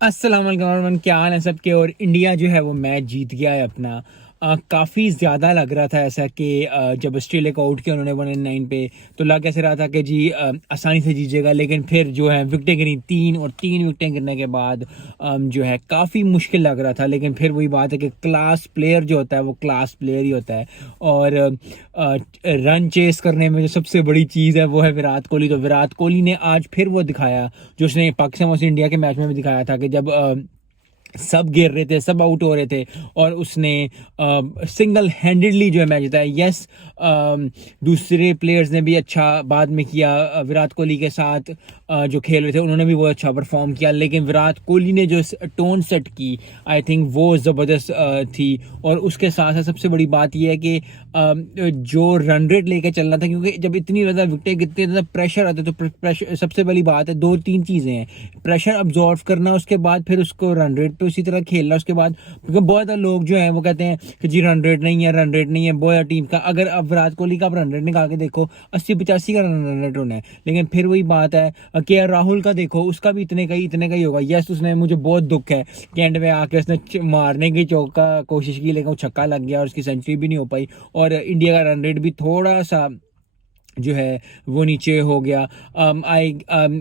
अस्सलाम वालेकुम एवरीवन, क्या हाल है सबके। और इंडिया जो है वो मैच जीत गया है अपना। काफ़ी ज़्यादा लग रहा था ऐसा कि जब ऑस्ट्रेलिया को आउट किया उन्होंने 109 पे, तो लग ऐसे रहा था कि जी आसानी से जीतेगा। लेकिन फिर जो है विकटें गिरी, 3 विकटें गिरने के बाद जो है काफ़ी मुश्किल लग रहा था। लेकिन फिर वही बात है कि क्लास प्लेयर जो होता है वो क्लास प्लेयर ही होता है। और रन चेस करने में जो सबसे बड़ी चीज़ है वो है विराट कोहली। तो विराट कोहली ने आज फिर वो दिखाया जो उसने पाकिस्तान वर्सेस इंडिया के मैच में भी दिखाया था कि जब सब गिर रहे थे, सब आउट हो रहे थे और उसने सिंगल हैंडेडली जो है मैच जिताया। यस, दूसरे प्लेयर्स ने भी अच्छा बाद में किया, विराट कोहली के साथ जो खेल रहे थे उन्होंने भी वो अच्छा परफॉर्म किया। लेकिन विराट कोहली ने जो टोन सेट की, आई थिंक वो ज़बरदस्त थी। और उसके साथ साथ सबसे बड़ी बात यह है कि जो रन रेट लेके चलना था, क्योंकि जब इतनी ज़्यादा विकटें गिरती है तो प्रेशर आता है। तो प्रेशर सबसे बड़ी बात है, 2-3 चीज़ें हैं। प्रेशर अब्जॉर्व करना, उसके बाद फिर उसको रन रेट पे उसी तरह खेलना। उसके बाद क्योंकि बहुत सारे लोग जो हैं वो कहते हैं कि जी रन रेट नहीं है, रन रेट नहीं है, बहुत टीम का। अगर अब विराट कोहली का आप रन रेट निकाल के देखो, 80-85 का रन रेट होना है। लेकिन फिर वही बात है, के राहुल का देखो, उसका भी इतने का ही होगा। यस, उसने, मुझे बहुत दुख है कि एंड में आके उसने मारने की चौका कोशिश की लेकिन वो छक्का लग गया और उसकी सेंचुरी भी नहीं हो पाई। और इंडिया का रन रेट भी थोड़ा सा जो है वो नीचे हो गया।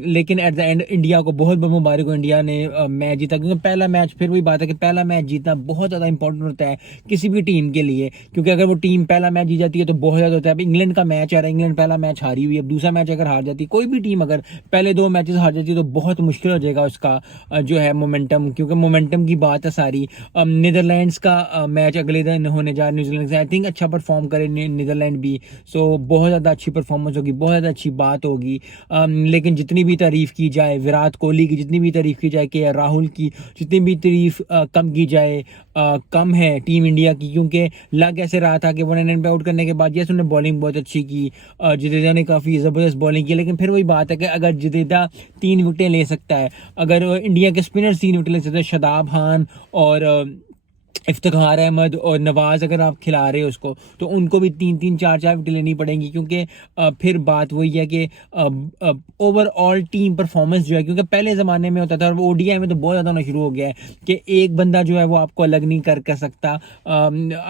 लेकिन एट द एंड इंडिया को बहुत बहुत मुबारक हो, इंडिया ने मैच जीता। क्योंकि पहला मैच, फिर वही बात है कि पहला मैच जीतना बहुत ज़्यादा इंपॉर्टेंट होता है किसी भी टीम के लिए। क्योंकि अगर वो टीम पहला मैच जीत जाती है तो बहुत ज़्यादा होता है। अब इंग्लैंड का मैच आ रहा है, इंग्लैंड पहला मैच हारी हुई है, अब दूसरा मैच अगर हार जाती, कोई भी टीम अगर पहले 2 मैचेस हार जाती है तो बहुत मुश्किल हो जाएगा उसका जो है मोमेंटम। क्योंकि मोमेंटम की बात है सारी। नीदरलैंड्स का मैच अगले दिन होने जा रहा है न्यूजीलैंड से। आई थिंक अच्छा परफॉर्म करे नीदरलैंड भी, सो बहुत ज़्यादा अच्छी परफॉर्मेंस होगी, बहुत ज़्यादा अच्छी बात होगी। लेकिन जितनी भी तारीफ़ की जाए विराट कोहली की, जितनी भी तारीफ़ की जाए के राहुल की, जितनी भी तारीफ़ कम की जाए कम है टीम इंडिया की। क्योंकि लग ऐसे रहा था कि 109 पे आउट करने के बाद यस उन्होंने बॉलिंग बहुत अच्छी की, जडेजा ने काफ़ी ज़बरदस्त बॉलिंग की। लेकिन फिर वही बात है कि अगर जडेजा 3 विकेटें ले सकता है, अगर इंडिया के स्पिनर्स 3 विकेट ले सकते हैं, शादाब खान और इफ्तिखार अहमद और नवाज, अगर आप खिला रहे हो उसको, तो उनको भी 3-3 4-4 विकेट लेनी पड़ेंगी। क्योंकि फिर बात वही है कि ओवरऑल टीम परफॉर्मेंस जो है, क्योंकि पहले ज़माने में होता था और वो ओडीआई में तो बहुत ज़्यादा होना शुरू हो गया है कि एक बंदा जो है वो आपको अलग नहीं कर सकता।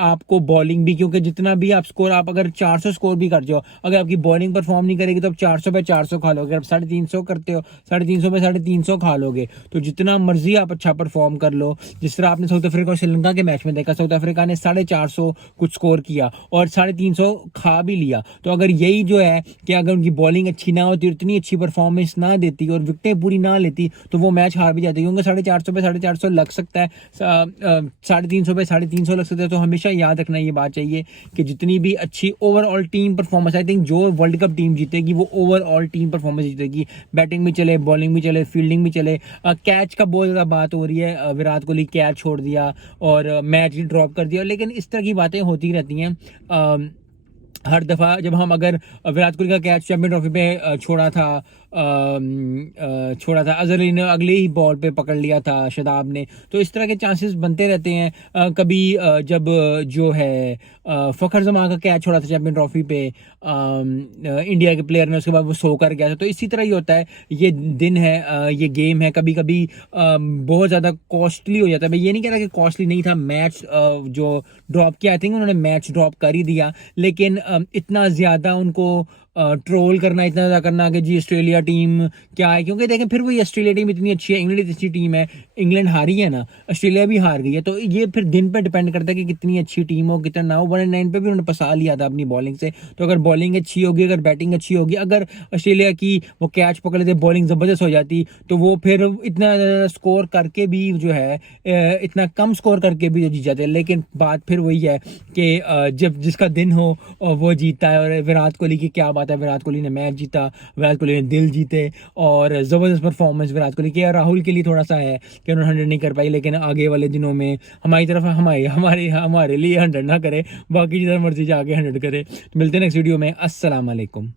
आपको बॉलिंग भी, क्योंकि जितना भी आप स्कोर, आप अगर 400 स्कोर भी कर जाओ, अगर आपकी बॉलिंग परफॉर्म नहीं करेगी तो आप 400 पे 400 खा लोगे। आप 350 करते हो, 350 पे 350 खा लोगे। तो जितना मर्जी आप अच्छा परफॉर्म कर लो, जिस तरह आपने साउथ अफ्रीका और श्रीलंका के मैच में देखा, साउथ अफ्रीका ने 450 कुछ स्कोर किया और 350 खा भी लिया। तो अगर यही जो है कि अगर उनकी बॉलिंग अच्छी ना होती, इतनी अच्छी परफॉर्मेंस ना देती और विकेटें पूरी ना लेती तो वो मैच हार भी जाते। क्योंकि 450 पे 450 लग सकता है, 350 पे 350 लग सकता है। तो हमेशा याद रखना ये बात चाहिए कि जितनी भी अच्छी overall team performance, I think जो वर्ल्ड कप टीम जीतेगी वो ओवरऑल टीम परफॉर्मेंस जीतेगी। बैटिंग भी चले, बॉलिंग भी चले, फील्डिंग भी चले। कैच का बहुत ज़्यादा बात हो रही है, विराट कोहली कैच छोड़ दिया और मैच ही ड्रॉप कर दिया। लेकिन इस तरह की बातें होती रहती हैं हर दफ़ा। जब हम अगर विराट कोहली का कैच चैंपियन ट्रॉफी पे छोड़ा था, अजहर अली ने अगले ही बॉल पे पकड़ लिया था शादाब ने। तो इस तरह के चांसेस बनते रहते हैं। कभी जब जो है फ़खर जमान का कैच छोड़ा था चैंपियन ट्रॉफी पे इंडिया के प्लेयर ने, उसके बाद वो सो कर गया था। तो इसी तरह ही होता है, ये दिन है, ये गेम है। कभी कभी बहुत ज़्यादा कॉस्टली हो जाता है। मैं ये नहीं कह रहा कि कॉस्टली नहीं था मैच जो ड्रॉप किया, आई थिंक उन्होंने मैच ड्रॉप कर ही दिया। लेकिन इतना ज़्यादा उनको ट्रोल करना, इतना ज़्यादा करना कि जी ऑस्ट्रेलिया टीम क्या है। क्योंकि देखें फिर वही, ऑस्ट्रेलिया टीम इतनी अच्छी है, इंग्लैंड इतनी अच्छी टीम है, इंग्लैंड हारी है ना, ऑस्ट्रेलिया भी हार गई है। तो ये फिर दिन पर डिपेंड करता है कि कितनी अच्छी टीम हो, कितना ना हो। 109 पे भी उन्होंने फंसा लिया था अपनी बॉलिंग से। तो अगर बॉलिंग अच्छी होगी, अगर बैटिंग अच्छी होगी, अगर ऑस्ट्रेलिया की वो कैच पकड़ लेते, बॉलिंग ज़बरदस्त हो जाती, तो वो फिर इतना स्कोर करके भी जो है इतना कम स्कोर करके भी जीत जाते। लेकिन बात फिर वही है कि जब जिसका दिन हो वो जीतता है। और विराट कोहली की क्या बात है, विराट कोहली ने मैच जीता, विराट कोहली ने दिल जीते और ज़बरदस्त परफॉर्मेंस विराट कोहली की। राहुल के लिए थोड़ा सा है कि उन्होंने 100 नहीं कर पाई, लेकिन आगे वाले दिनों में हमारी तरफ हमारे लिए 100 ना करे, बाकी जिधर मर्जी जाके 100 करे। तो मिलते हैं नेक्स्ट वीडियो में। अस्सलाम वालेकुम।